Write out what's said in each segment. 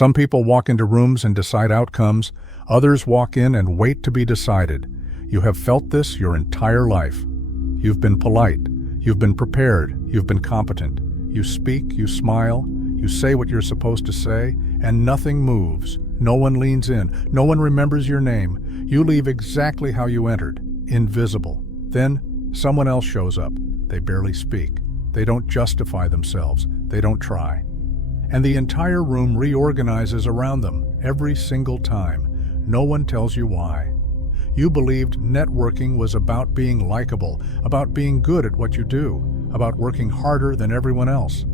Some people walk into rooms and decide outcomes. Others walk in and wait to be decided. You have felt this your entire life. You've been polite. You've been prepared. You've been competent. You speak, you smile, you say what you're supposed to say, and nothing moves. No one leans in. No one remembers your name. You leave exactly how you entered, invisible. Then someone else shows up. They barely speak. They don't justify themselves. They don't try. And the entire room reorganizes around them every single time. No one tells you why. You believed networking was about being likable, about being good at what you do, about working harder than everyone else.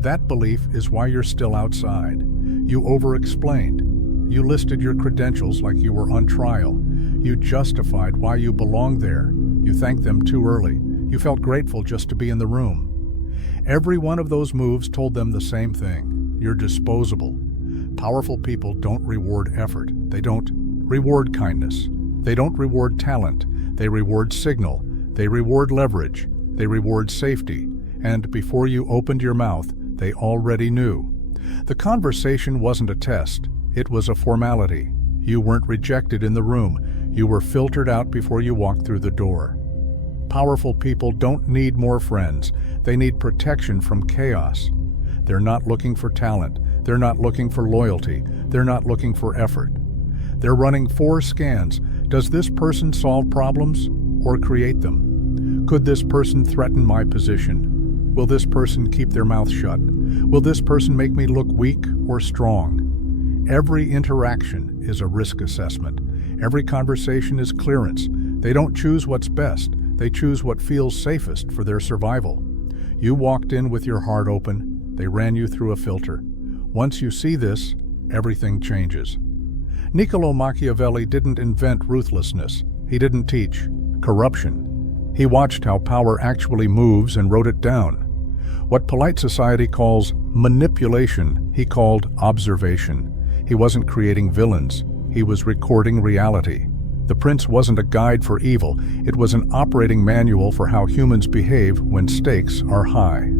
That belief is why you're still outside. You over-explained. You listed your credentials like you were on trial. You justified why you belonged there. You thanked them too early. You felt grateful just to be in the room. Every one of those moves told them the same thing. You're disposable. Powerful people don't reward effort. They don't reward kindness. They don't reward talent. They reward signal. They reward leverage. They reward safety. And before you opened your mouth, they already knew. The conversation wasn't a test. It was a formality. You weren't rejected in the room. You were filtered out before you walked through the door. Powerful people don't need more friends. They need protection from chaos. They're not looking for talent. They're not looking for loyalty. They're not looking for effort. They're running 4 scans. Does this person solve problems or create them? Could this person threaten my position? Will this person keep their mouth shut? Will this person make me look weak or strong? Every interaction is a risk assessment. Every conversation is clearance. They don't choose what's best. They choose what feels safest for their survival. You walked in with your heart open. They ran you through a filter. Once you see this, everything changes. Niccolo Machiavelli didn't invent ruthlessness. He didn't teach corruption. He watched how power actually moves and wrote it down. What polite society calls manipulation, he called observation. He wasn't creating villains. He was recording reality. The prince wasn't a guide for evil. It was an operating manual for how humans behave when stakes are high.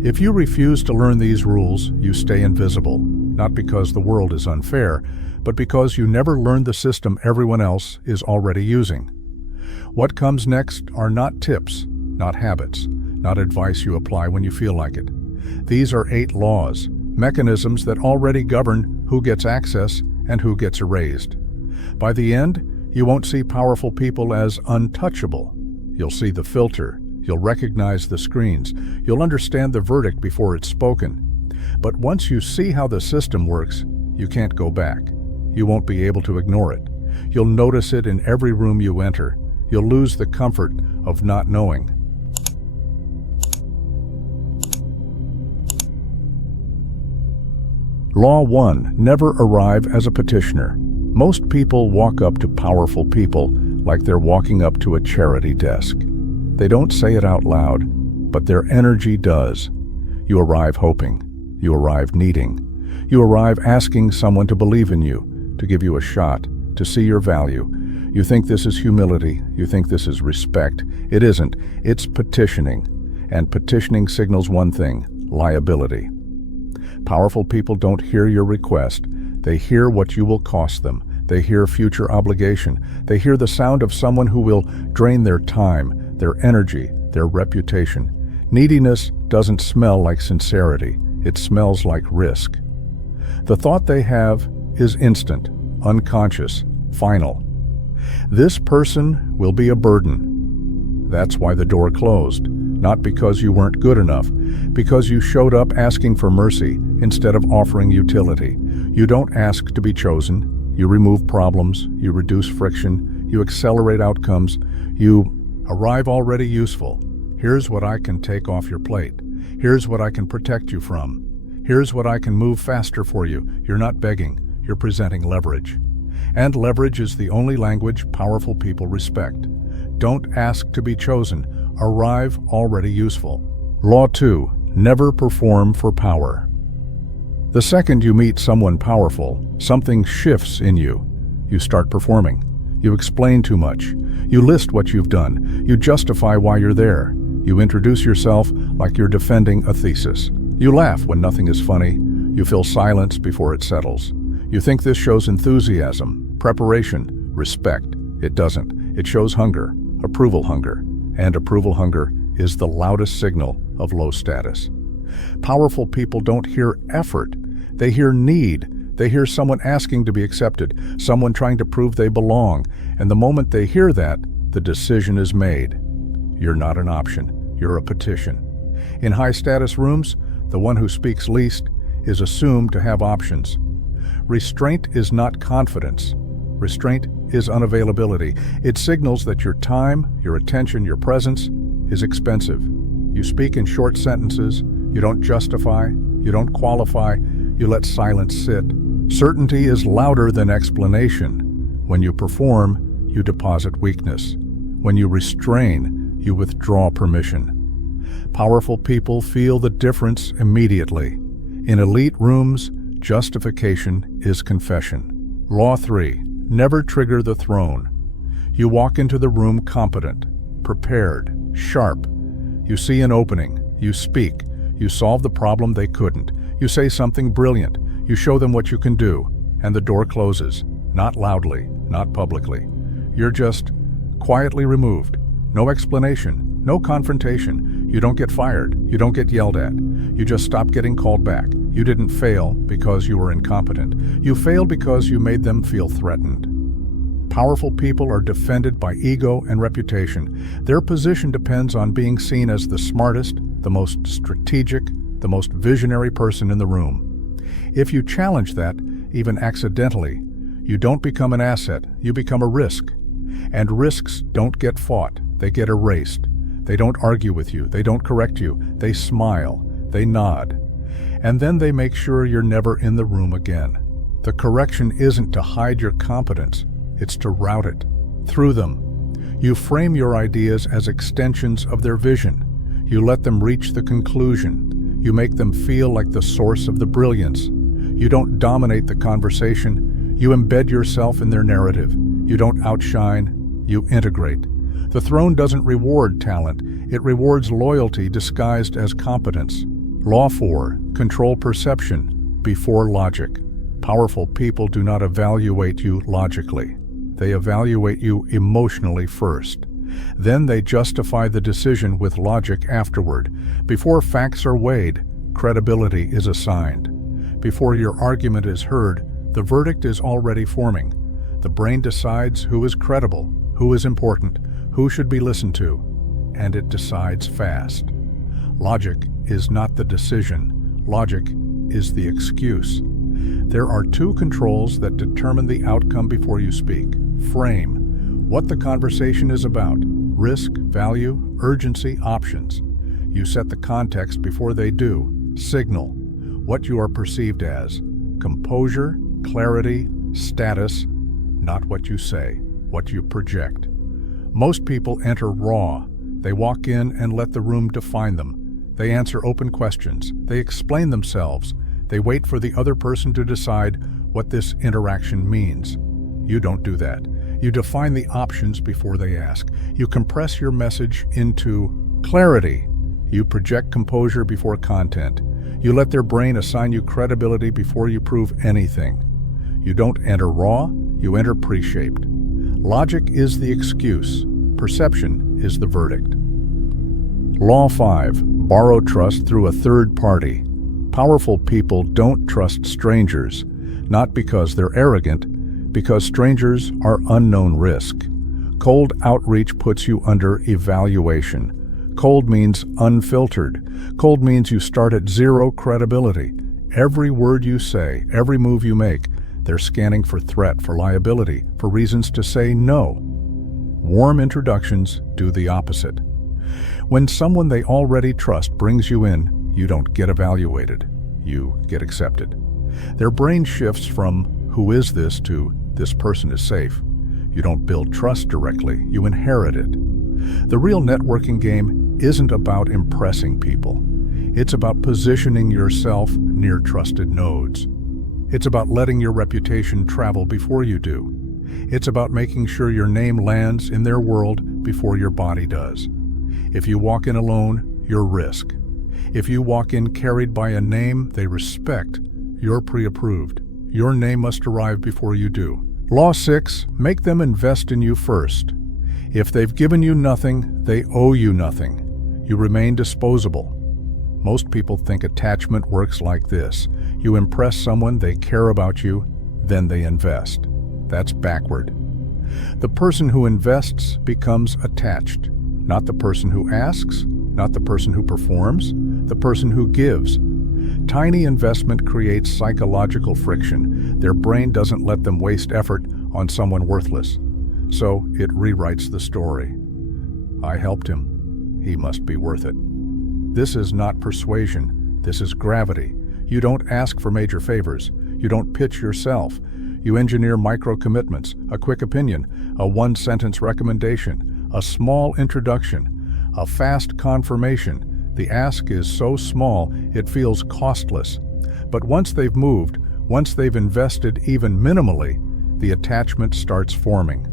If you refuse to learn these rules, you stay invisible, not because the world is unfair, but because you never learned the system everyone else is already using. What comes next are not tips, not habits, not advice you apply when you feel like it. These are 8 laws, mechanisms that already govern who gets access and who gets erased. By the end, you won't see powerful people as untouchable. You'll see the filter. You'll recognize the screens. You'll understand the verdict before it's spoken. But once you see how the system works, you can't go back. You won't be able to ignore it. You'll notice it in every room you enter. You'll lose the comfort of not knowing. Law 1. Never arrive as a petitioner. Most people walk up to powerful people like they're walking up to a charity desk. They don't say it out loud, but their energy does. You arrive hoping. You arrive needing. You arrive asking someone to believe in you, to give you a shot, to see your value. You think this is humility. You think this is respect. It isn't. It's petitioning. And petitioning signals one thing: liability. Powerful people don't hear your request. They hear what you will cost them. They hear future obligation. They hear the sound of someone who will drain their time, their energy, their reputation. Neediness doesn't smell like sincerity. It smells like risk. The thought they have is instant, unconscious, final. This person will be a burden. That's why the door closed. Not because you weren't good enough, because you showed up asking for mercy instead of offering utility. You don't ask to be chosen. You remove problems, you reduce friction, you accelerate outcomes, you arrive already useful. Here's what I can take off your plate. Here's what I can protect you from. Here's what I can move faster for you. You're not begging, you're presenting leverage. And leverage is the only language powerful people respect. Don't ask to be chosen. Arrive already useful. Law 2. Never perform for power. The second you meet someone powerful, something shifts in you. You start performing. You explain too much. You list what you've done. You justify why you're there. You introduce yourself like you're defending a thesis. You laugh when nothing is funny. You feel silence before it settles. You think this shows enthusiasm, preparation, respect. It doesn't. It shows hunger, approval hunger. And approval hunger is the loudest signal of low status. Powerful people don't hear effort. They hear need. They hear someone asking to be accepted, someone trying to prove they belong. And the moment they hear that, the decision is made. You're not an option. You're a petition. In high-status rooms, the one who speaks least is assumed to have options. Restraint is not confidence. Restraint is unavailability. It signals that your time, your attention, your presence is expensive. You speak in short sentences. You don't justify. You don't qualify. You let silence sit. Certainty is louder than explanation. When you perform, you deposit weakness. When you restrain, you withdraw permission. Powerful people feel the difference immediately. In elite rooms, justification is confession. Law 3. Never trigger the throne. You walk into the room competent, prepared, sharp. You see an opening. You speak. You solve the problem they couldn't. You say something brilliant. You show them what you can do. And the door closes. Not loudly, not publicly. You're just quietly removed. No explanation, no confrontation. You don't get fired. You don't get yelled at. You just stop getting called back. You didn't fail because you were incompetent. You failed because you made them feel threatened. Powerful people are defended by ego and reputation. Their position depends on being seen as the smartest, the most strategic, the most visionary person in the room. If you challenge that, even accidentally, you don't become an asset, you become a risk. And risks don't get fought, they get erased. They don't argue with you, they don't correct you, they smile, they nod. And then they make sure you're never in the room again. The correction isn't to hide your competence, it's to route it through them. You frame your ideas as extensions of their vision. You let them reach the conclusion. You make them feel like the source of the brilliance. You don't dominate the conversation. You embed yourself in their narrative. You don't outshine, you integrate. The throne doesn't reward talent. It rewards loyalty disguised as competence. Law 4. Control perception before logic. Powerful people do not evaluate you logically. They evaluate you emotionally first. Then they justify the decision with logic afterward. Before facts are weighed, credibility is assigned. Before your argument is heard, the verdict is already forming. The brain decides who is credible, who is important, who should be listened to, and it decides fast. Logic is not the decision. Logic is the excuse. There are 2 controls that determine the outcome before you speak. Frame. What the conversation is about. Risk, value, urgency, options. You set the context before they do. Signal. What you are perceived as. Composure, clarity, status. Not what you say, what you project. Most people enter raw. They walk in and let the room define them. They answer open questions. They explain themselves. They wait for the other person to decide what this interaction means. You don't do that. You define the options before they ask. You compress your message into clarity. You project composure before content. You let their brain assign you credibility before you prove anything. You don't enter raw, you enter pre-shaped. Logic is the excuse. Perception is the verdict. Law 5. Borrow trust through a third party. Powerful people don't trust strangers, not because they're arrogant, because strangers are unknown risk. Cold outreach puts you under evaluation. Cold means unfiltered. Cold means you start at 0 credibility. Every word you say, every move you make, they're scanning for threat, for liability, for reasons to say no. Warm introductions do the opposite. When someone they already trust brings you in, you don't get evaluated. You get accepted. Their brain shifts from, who is this, to, this person is safe. You don't build trust directly, you inherit it. The real networking game isn't about impressing people. It's about positioning yourself near trusted nodes. It's about letting your reputation travel before you do. It's about making sure your name lands in their world before your body does. If you walk in alone, you're risk. If you walk in carried by a name they respect, You're pre-approved. Your name must arrive before you do. Law 6, make them invest in you first. If they've given you nothing, they owe you nothing. You remain disposable. Most people think attachment works like this. You impress someone, they care about you, then they invest. That's backward. The person who invests becomes attached. Not the person who asks, not the person who performs, the person who gives. Tiny investment creates psychological friction. Their brain doesn't let them waste effort on someone worthless. So it rewrites the story. I helped him. He must be worth it. This is not persuasion. This is gravity. You don't ask for major favors. You don't pitch yourself. You engineer micro-commitments, a quick opinion, a one-sentence recommendation, a small introduction, a fast confirmation. The ask is so small, it feels costless. But once they've moved, once they've invested even minimally, the attachment starts forming.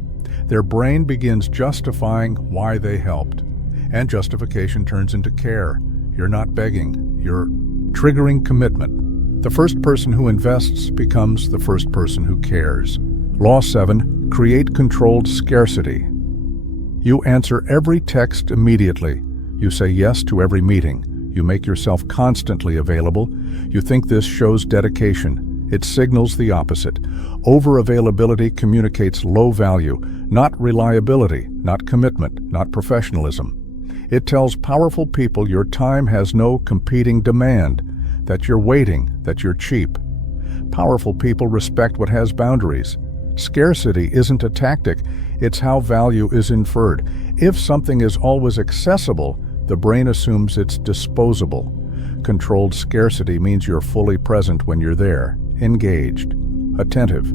Their brain begins justifying why they helped. And justification turns into care. You're not begging, you're triggering commitment. The first person who invests becomes the first person who cares. Law 7, create controlled scarcity. You answer every text immediately. You say yes to every meeting. You make yourself constantly available. You think this shows dedication. It signals the opposite. Over-availability communicates low value, not reliability, not commitment, not professionalism. It tells powerful people your time has no competing demand, that you're waiting, that you're cheap. Powerful people respect what has boundaries. Scarcity isn't a tactic, it's how value is inferred. If something is always accessible, the brain assumes it's disposable. Controlled scarcity means you're fully present when you're there, engaged, attentive,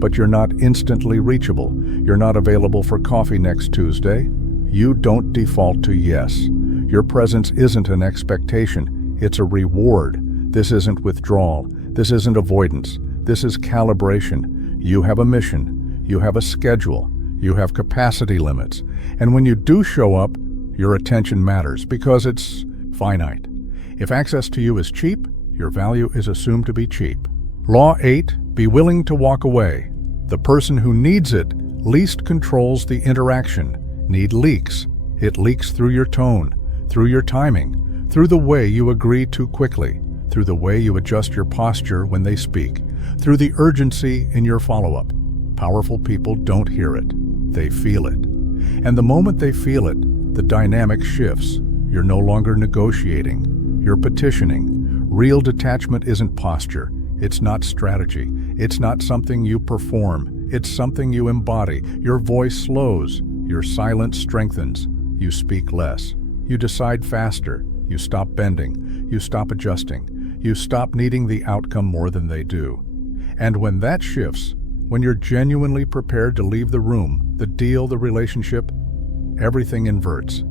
but you're not instantly reachable. You're not available for coffee next Tuesday. You don't default to yes. Your presence isn't an expectation, it's a reward. This isn't withdrawal. This isn't avoidance. This is calibration. You have a mission. You have a schedule. You have capacity limits. And when you do show up, your attention matters because it's finite. If access to you is cheap, your value is assumed to be cheap. Law 8, be willing to walk away. The person who needs it least controls the interaction. Need leaks. It leaks through your tone, through your timing, through the way you agree too quickly, through the way you adjust your posture when they speak, through the urgency in your follow-up. Powerful people don't hear it. They feel it. And the moment they feel it, the dynamic shifts. You're no longer negotiating. You're petitioning. Real detachment isn't posture. It's not strategy. It's not something you perform. It's something you embody. Your voice slows. Your silence strengthens. You speak less. You decide faster. You stop bending. You stop adjusting. You stop needing the outcome more than they do. And when that shifts, when you're genuinely prepared to leave the room, the deal, the relationship, everything inverts.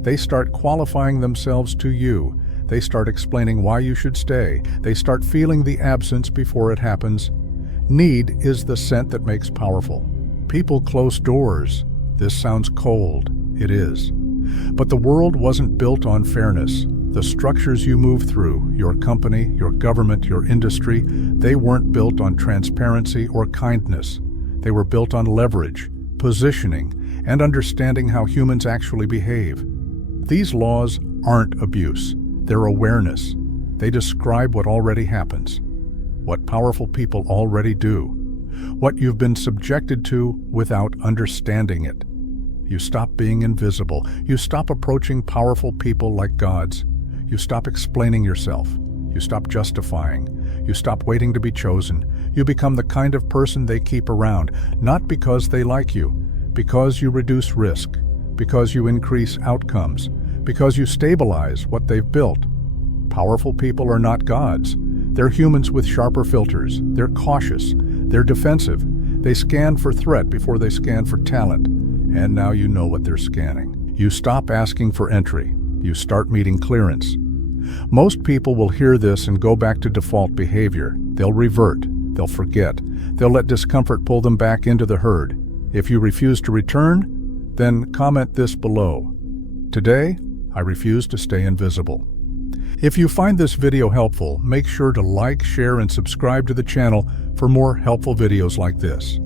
They start qualifying themselves to you. They start explaining why you should stay. They start feeling the absence before it happens. Need is the scent that makes powerful. People close doors. This sounds cold. It is. But the world wasn't built on fairness. The structures you move through, your company, your government, your industry, they weren't built on transparency or kindness. They were built on leverage, positioning, and understanding how humans actually behave. These laws aren't abuse. They're awareness. They describe what already happens, what powerful people already do, what you've been subjected to without understanding it. You stop being invisible. You stop approaching powerful people like gods. You stop explaining yourself. You stop justifying. You stop waiting to be chosen. You become the kind of person they keep around, not because they like you, because you reduce risk, because you increase outcomes, because you stabilize what they've built. Powerful people are not gods. They're humans with sharper filters. They're cautious. They're defensive. They scan for threat before they scan for talent. And now you know what they're scanning. You stop asking for entry. You start meeting clearance. Most people will hear this and go back to default behavior. They'll revert. They'll forget. They'll let discomfort pull them back into the herd. If you refuse to return, then comment this below. Today, I refuse to stay invisible. If you find this video helpful, make sure to like, share, and subscribe to the channel for more helpful videos like this.